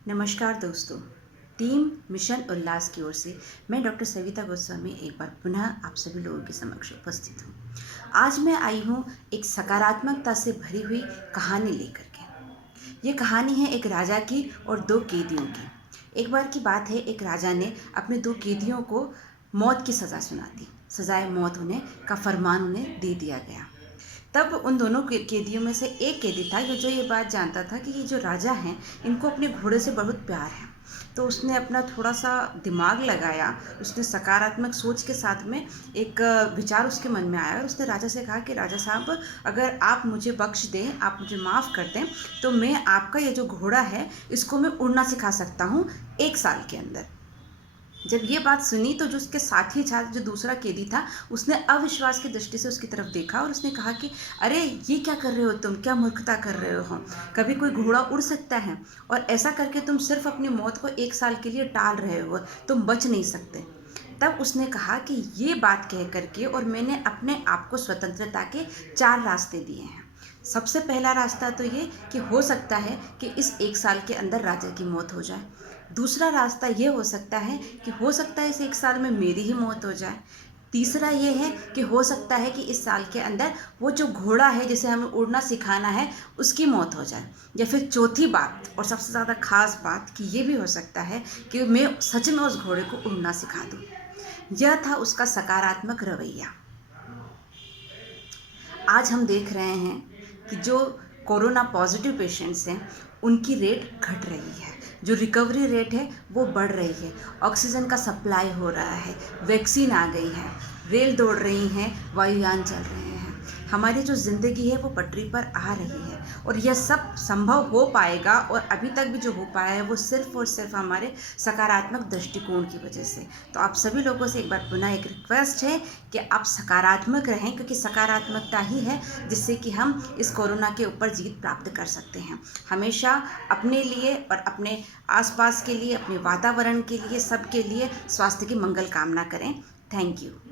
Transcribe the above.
नमस्कार दोस्तों। Team mission उल्लास की ओर से मैं डॉक्टर सविता गोस्वामी एक बार पुनः आप सभी लोगों के समक्ष उपस्थित हूँ। आज मैं आई हूँ एक सकारात्मकता से भरी हुई कहानी लेकर के। ये कहानी है एक राजा की और दो कैदियों की। एक बार की बात है, एक राजा ने अपने दो कैदियों को मौत की सज़ा सुना दी। सजाए मौत उन्हें का फरमान उन्हें दे दिया गया। तब उन दोनों कैदियों में से एक कैदी था जो ये बात जानता था कि ये जो राजा हैं इनको अपने घोड़े से बहुत प्यार है। तो उसने अपना थोड़ा सा दिमाग लगाया, उसने सकारात्मक सोच के साथ में एक विचार उसके मन में आया और उसने राजा से कहा कि राजा साहब, अगर आप मुझे बख्श दें, आप मुझे माफ़ कर दें, तो मैं आपका ये जो घोड़ा है इसको मैं उड़ना सिखा सकता हूँ 1 साल के अंदर। जब ये बात सुनी तो जो उसके साथी था, जो दूसरा कैदी था, उसने अविश्वास की दृष्टि से उसकी तरफ देखा और उसने कहा कि अरे ये क्या कर रहे हो तुम, क्या मूर्खता कर रहे हो। कभी कोई घोड़ा उड़ सकता है और ऐसा करके तुम सिर्फ अपनी मौत को 1 साल के लिए टाल रहे हो, तुम बच नहीं सकते। तब उसने कहा कि ये बात कह करके और मैंने अपने आप को स्वतंत्रता के 4 रास्ते दिए हैं। सबसे पहला रास्ता तो ये कि हो सकता है कि इस 1 साल के अंदर राजा की मौत हो जाए। दूसरा रास्ता ये हो सकता है कि हो सकता है इस 1 साल में मेरी ही मौत हो जाए। तीसरा ये है कि हो सकता है कि इस साल के अंदर वो जो घोड़ा है जिसे हमें उड़ना सिखाना है उसकी मौत हो जाए। या फिर चौथी बात और सबसे ज़्यादा खास बात कि ये भी हो सकता है कि मैं सच में उस घोड़े को उड़ना सिखा दूँ। यह था उसका सकारात्मक रवैया। आज हम देख रहे हैं कि जो कोरोना पॉजिटिव पेशेंट्स हैं उनकी रेट घट रही है, जो रिकवरी रेट है वो बढ़ रही है, ऑक्सीजन का सप्लाई हो रहा है, वैक्सीन आ गई है, रेल दौड़ रही हैं, वायुयान चल रहे हैं, हमारी जो ज़िंदगी है वो पटरी पर आ रही है। और यह सब संभव हो पाएगा और अभी तक भी जो हो पाया है वो सिर्फ और सिर्फ हमारे सकारात्मक दृष्टिकोण की वजह से। तो आप सभी लोगों से एक बार पुनः एक रिक्वेस्ट है कि आप सकारात्मक रहें, क्योंकि सकारात्मकता ही है जिससे कि हम इस कोरोना के ऊपर जीत प्राप्त कर सकते हैं। हमेशा अपने लिए और अपने आसपास के लिए, अपने वातावरण के लिए, सबके लिए स्वास्थ्य की मंगल कामना करें। Thank you.